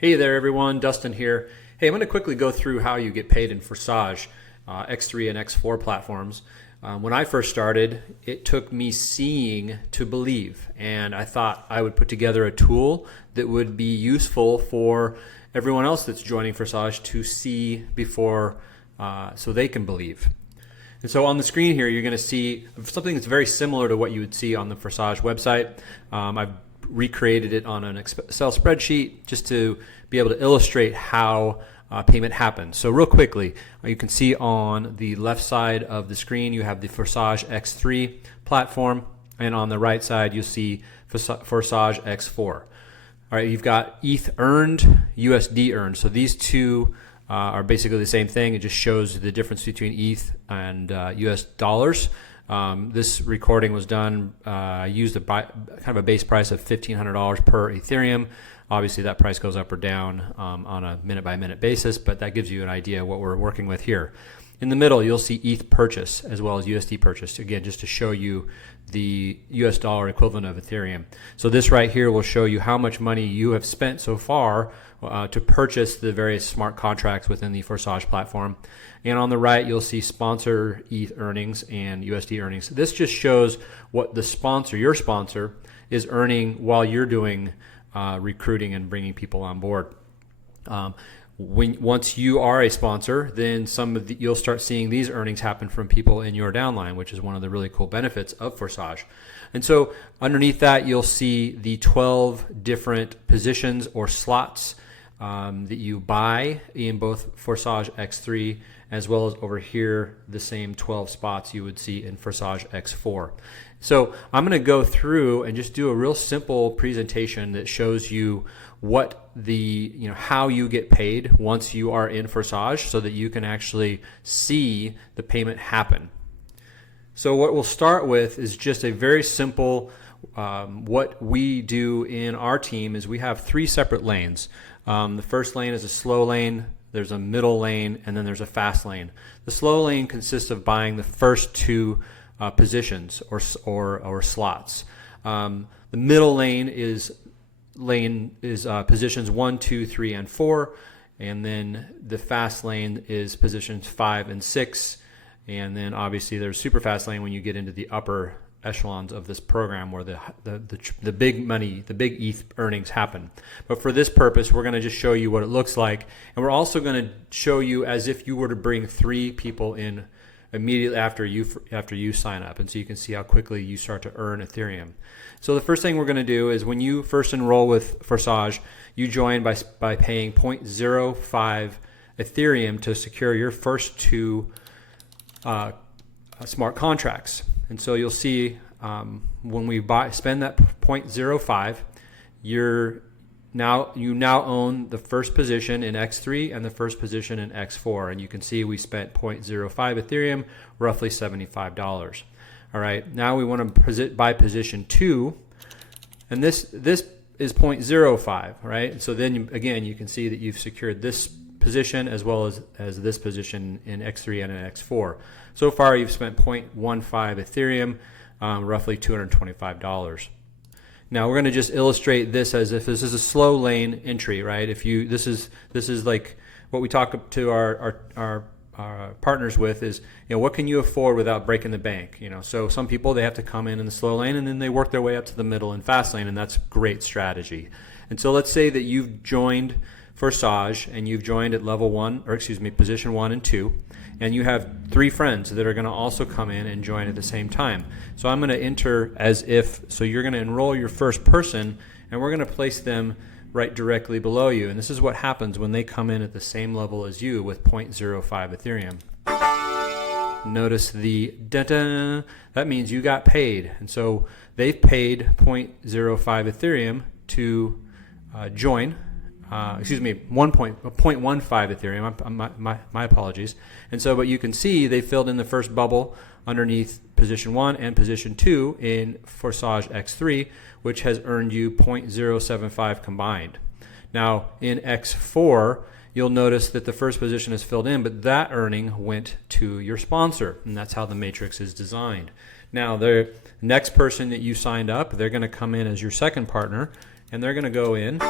Hey there everyone, Dustin here. Hey, I'm going to quickly go through how you get paid in Forsage, X3 and X4 platforms. When I first started, it took me seeing to believe, and I thought I would put together a tool that would be useful for everyone else that's joining Forsage to see before so they can believe. And so on the screen here, you're going to see something that's very similar to what you would see on the Forsage website. I've recreated it on an Excel spreadsheet just to be able to illustrate how payment happens. So real quickly, you can see on the left side of the screen you have the Forsage X3 platform, and on the right side you'll see Forsage X4. All right, you've got ETH earned, USD earned. So these two are basically the same thing. It just shows the difference between ETH and US dollars. This recording was done, used kind of a base price of $1,500 per Ethereum. Obviously that price goes up or down on a minute by minute basis, but that gives you an idea of what we're working with here. In the middle, you'll see ETH purchase as well as USD purchase, again, just to show you the US dollar equivalent of Ethereum. So this right here will show you how much money you have spent so far to purchase the various smart contracts within the Forsage platform. And on the right, you'll see sponsor ETH earnings and USD earnings. This just shows what the sponsor, your sponsor, is earning while you're doing recruiting and bringing people on board. Once you are a sponsor, then you'll start seeing these earnings happen from people in your downline, which is one of the really cool benefits of Forsage. And so underneath that, you'll see the 12 different positions or slots that you buy in both Forsage X3, as well as over here, the same 12 spots you would see in Forsage X4. So I'm going to go through and just do a real simple presentation that shows you what how you get paid once you are in Forsage, so that you can actually see the payment happen. So what we'll start with is just a very simple, what we do in our team is we have 3 separate lanes. The first lane is a slow lane, there's a middle lane, and then there's a fast lane. The slow lane consists of buying the first 2 positions or slots. The middle lane is positions 1, 2, 3, and 4, and then the fast lane is positions 5 and 6, and then obviously there's super fast lane when you get into the upper echelons of this program where the big money, the big ETH earnings happen. But for this purpose, we're going to just show you what it looks like, and we're also going to show you as if you were to bring 3 people in immediately after you sign up, and so you can see how quickly you start to earn Ethereum. So the first thing we're going to do is when you first enroll with Forsage, you join by paying 0.05 Ethereum to secure your first 2 smart contracts. And so you'll see when we spend that 0.05, you now own the first position in X3 and the first position in X4, and you can see we spent 0.05 Ethereum, roughly $75. All right, now we want to buy position 2, and this is 0.05, right? So then again, you can see that you've secured this position as well as this position in X3 and in X4. So far, you've spent 0.15 Ethereum, roughly $225. Now we're going to just illustrate this as if this is a slow lane entry, right? This is like what we talk to our partners with is, what can you afford without breaking the bank? So some people, they have to come in the slow lane and then they work their way up to the middle and fast lane, and that's great strategy. And so let's say that you've joined Forsage and you've joined at position 1 and 2, and you have 3 friends that are going to also come in and join at the same time. So I'm going to enter so you're going to enroll your first person, and we're going to place them right directly below you. And this is what happens when they come in at the same level as you with 0.05 Ethereum. Notice the da-da, that means you got paid. And so they've paid 0.05 Ethereum to join. 0.15 Ethereum, my apologies. And so, but you can see they filled in the first bubble underneath position 1 and position 2 in Forsage X3, which has earned you 0.075 combined. Now in X4, you'll notice that the first position is filled in, but that earning went to your sponsor, and that's how the matrix is designed. Now the next person that you signed up, they're going to come in as your second partner, and they're going to go in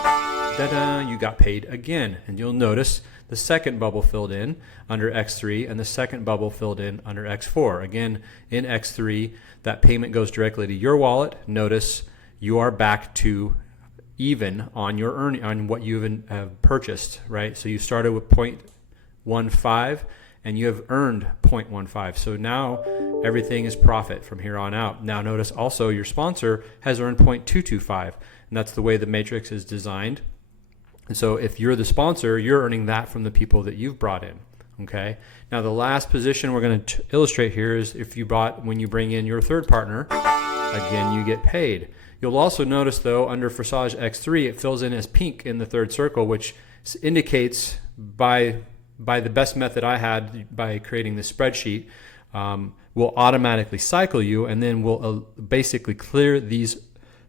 Ta-da, you got paid again. And you'll notice the second bubble filled in under X3 and the second bubble filled in under X4. Again, in X3, that payment goes directly to your wallet. Notice you are back to even on your on what you have purchased, right? So you started with 0.15 and you have earned 0.15. So now everything is profit from here on out. Now notice also your sponsor has earned 0.225, and that's the way the matrix is designed. And so if you're the sponsor, you're earning that from the people that you've brought in. Okay. Now the last position we're going to illustrate here is if you when you bring in your third partner, again you get paid. You'll also notice though under Forsage X3 it fills in as pink in the third circle, which indicates by the best method I had by creating this spreadsheet, will automatically cycle you, and then will basically clear these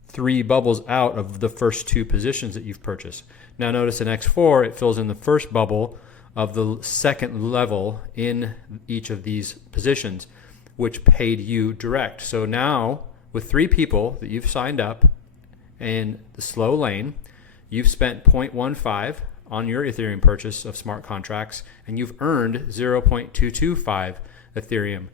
3 bubbles out of the first 2 positions that you've purchased. Now notice in X4 it fills in the first bubble of the second level in each of these positions, which paid you direct. So now with 3 people that you've signed up in the slow lane, you've spent 0.15 on your Ethereum purchase of smart contracts, and you've earned 0.225 Ethereum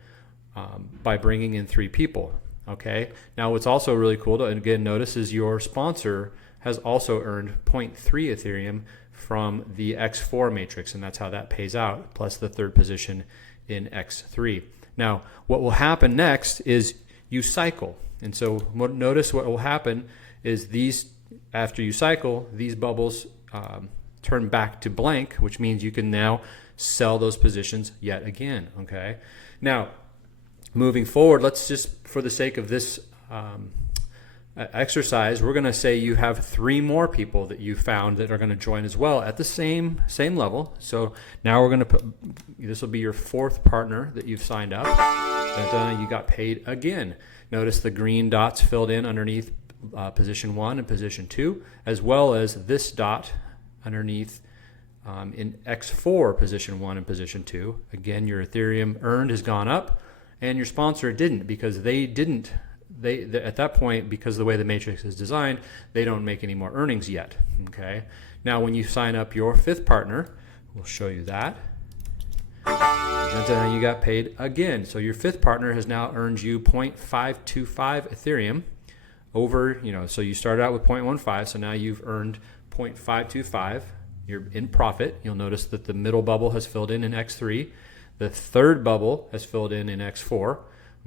by bringing in 3 people. Okay. Now what's also really cool to again notice is your sponsor has also earned 0.3 Ethereum from the X4 matrix, and that's how that pays out, plus the third position in X3. Now what will happen next is you cycle, and so notice what will happen is these, after you cycle, these bubbles turn back to blank, which means you can now sell those positions yet again. Okay. Now moving forward, let's just, for the sake of this exercise, we're going to say you have 3 more people that you found that are going to join as well at the same level. So now we're going to put, this will be your 4th partner that you've signed up. You got paid again. Notice the green dots filled in underneath position 1 and position 2, as well as this dot underneath in X4 position 1 and position 2. Again, your Ethereum earned has gone up, and your sponsor didn't, because they at that point, because of the way the matrix is designed, they don't make any more earnings yet. Okay. Now when you sign up your 5th partner, we'll show you that. You got paid again. So your 5th partner has now earned you 0.525 Ethereum over, so you started out with 0.15, so now you've earned 0.525. You're in profit. You'll notice that the middle bubble has filled in X3. The third bubble has filled in X4.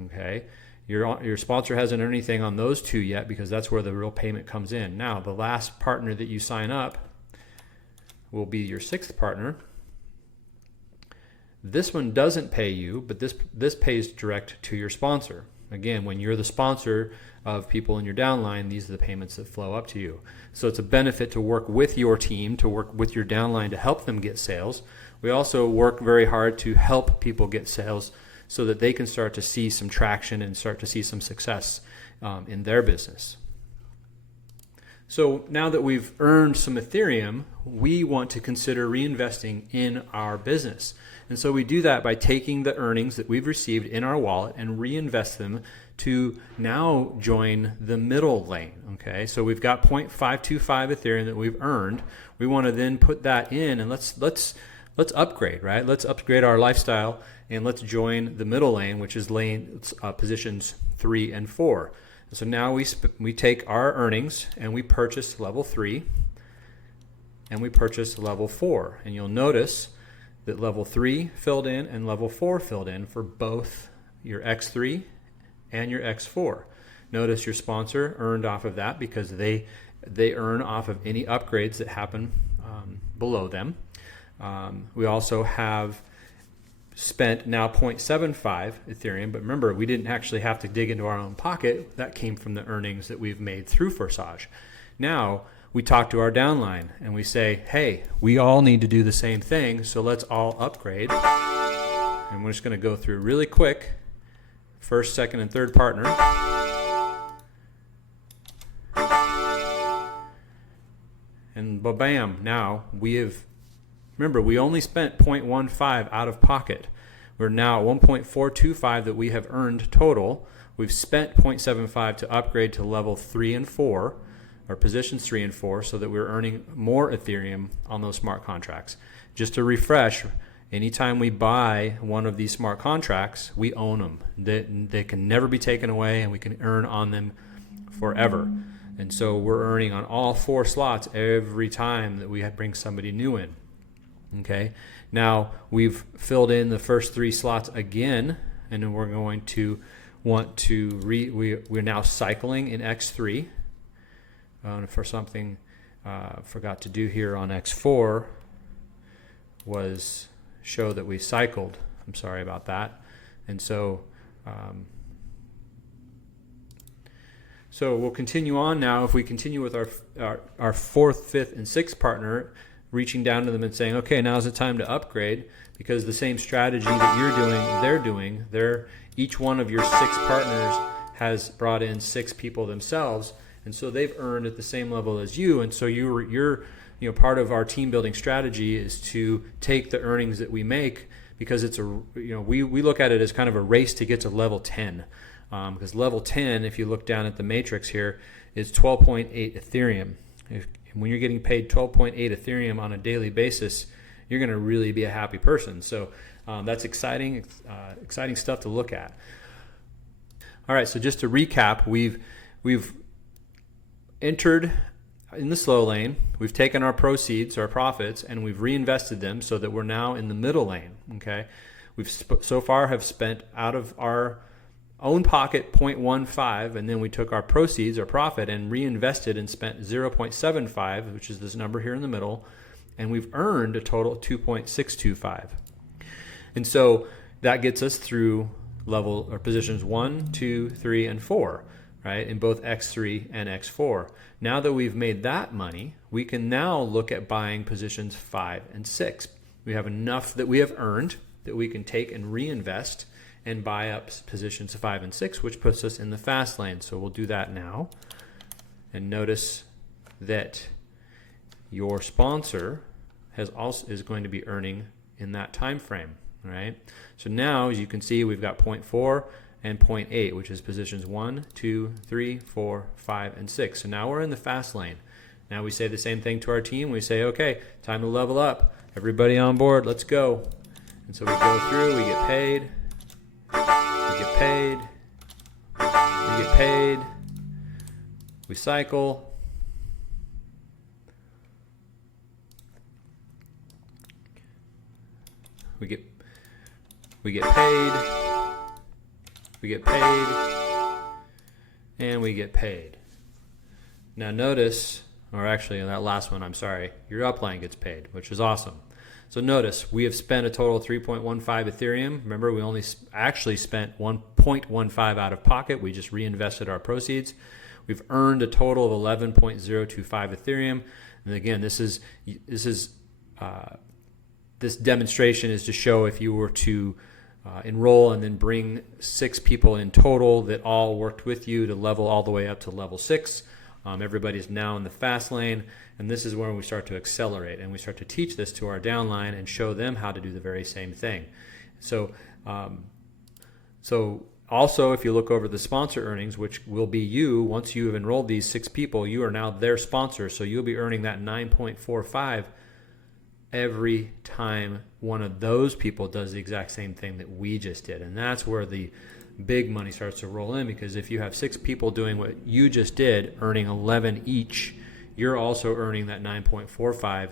Okay. Your sponsor hasn't earned anything on those 2 yet, because that's where the real payment comes in. Now, the last partner that you sign up will be your 6th partner. This one doesn't pay you, but this pays direct to your sponsor. Again, when you're the sponsor of people in your downline, these are the payments that flow up to you. So it's a benefit to work with your team, to work with your downline to help them get sales. We also work very hard to help people get sales so that they can start to see some traction and start to see some success in their business. So now that we've earned some Ethereum, we want to consider reinvesting in our business. And so we do that by taking the earnings that we've received in our wallet and reinvest them to now join the middle lane. Okay, so we've got 0.525 Ethereum that we've earned. We want to then put that in, and let's upgrade, right? Let's upgrade our lifestyle, and let's join the middle lane, which is positions 3 and 4. So now we take our earnings and we purchase level 3 and we purchase level 4. And you'll notice that level 3 filled in and level 4 filled in for both your X3 and your X4. Notice your sponsor earned off of that because they earn off of any upgrades that happen below them. We also have spent now 0.75 Ethereum, but remember, we didn't actually have to dig into our own pocket. That came from the earnings that we've made through Forsage. Now we talk to our downline and we say, hey, we all need to do the same thing, so let's all upgrade. And we're just going to go through really quick, 1st, 2nd, and 3rd partner. And bam, now we have, remember, we only spent 0.15 out of pocket. We're now at 1.425 that we have earned total. We've spent 0.75 to upgrade to level 3 and 4. or positions 3 and 4 so that we're earning more Ethereum on those smart contracts. Just to refresh, anytime we buy one of these smart contracts, we own them. They can never be taken away, and we can earn on them forever. And so we're earning on all 4 slots every time that we bring somebody new in. Okay. Now we've filled in the first 3 slots again, and then we're going to want to we're now cycling in X3. For something forgot to do here on X4 was show that we cycled. I'm sorry about that. And so so we'll continue on now. If we continue with our 4th, 5th, and 6th partner, reaching down to them and saying, okay, now's the time to upgrade, because the same strategy that you're doing, each one of your 6 partners has brought in 6 people themselves, and so they've earned at the same level as you. And so you're part of our team building strategy is to take the earnings that we make, because it's we look at it as kind of a race to get to level 10, because level 10, if you look down at the matrix here, is 12.8 Ethereum. When you're getting paid 12.8 Ethereum on a daily basis, you're going to really be a happy person. So that's exciting stuff to look at. All right, so just to recap, we've entered in the slow lane, we've taken our proceeds, our profits, and we've reinvested them so that we're now in the middle lane. Okay, we've so far have spent out of our own pocket 0.15, and then we took our proceeds, our profit, and reinvested and spent 0.75, which is this number here in the middle, and we've earned a total of 2.625. And so that gets us through level or positions 1, 2, 3, and 4, right, in both X3 and X4. Now that we've made that money, we can now look at buying positions 5 and 6. We have enough that we have earned that we can take and reinvest and buy up positions 5 and 6, which puts us in the fast lane. So we'll do that now. And notice that your sponsor is going to be earning in that time frame, right? So now, as you can see, we've got 0.4 and 0.8, which is positions 1, 2, 3, 4, 5, and 6. So now we're in the fast lane. Now we say the same thing to our team. We say, okay, time to level up. Everybody on board, let's go. And so we go through, we get paid. We get paid, we cycle, we get paid, and we get paid. Now notice, or actually in that last one, I'm sorry, your upline gets paid, which is awesome. So notice, we have spent a total of 3.15 Ethereum. Remember, we only actually spent 1.15 out of pocket. We just reinvested our proceeds. We've earned a total of 11.025 Ethereum. And again, this demonstration is to show if you were to enroll and then bring 6 people in total that all worked with you to level all the way up to level 6. Everybody's now in the fast lane, and this is where we start to accelerate, and we start to teach this to our downline and show them how to do the very same thing. So also, if you look over the sponsor earnings, which will be you, once you have enrolled these 6 people, you are now their sponsor, so you'll be earning that 9.45 every time one of those people does the exact same thing that we just did. And that's where the big money starts to roll in, because if you have 6 people doing what you just did, earning 11 each, you're also earning that 9.45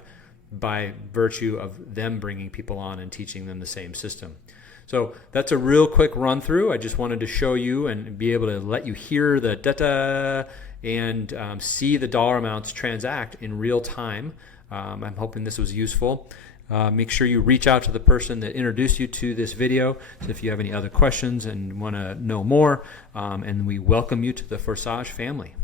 by virtue of them bringing people on and teaching them the same system. So that's a real quick run through. I just wanted to show you and be able to let you hear the data and see the dollar amounts transact in real time. I'm hoping this was useful. Make sure you reach out to the person that introduced you to this video so if you have any other questions and want to know more, and we welcome you to the Forsage family.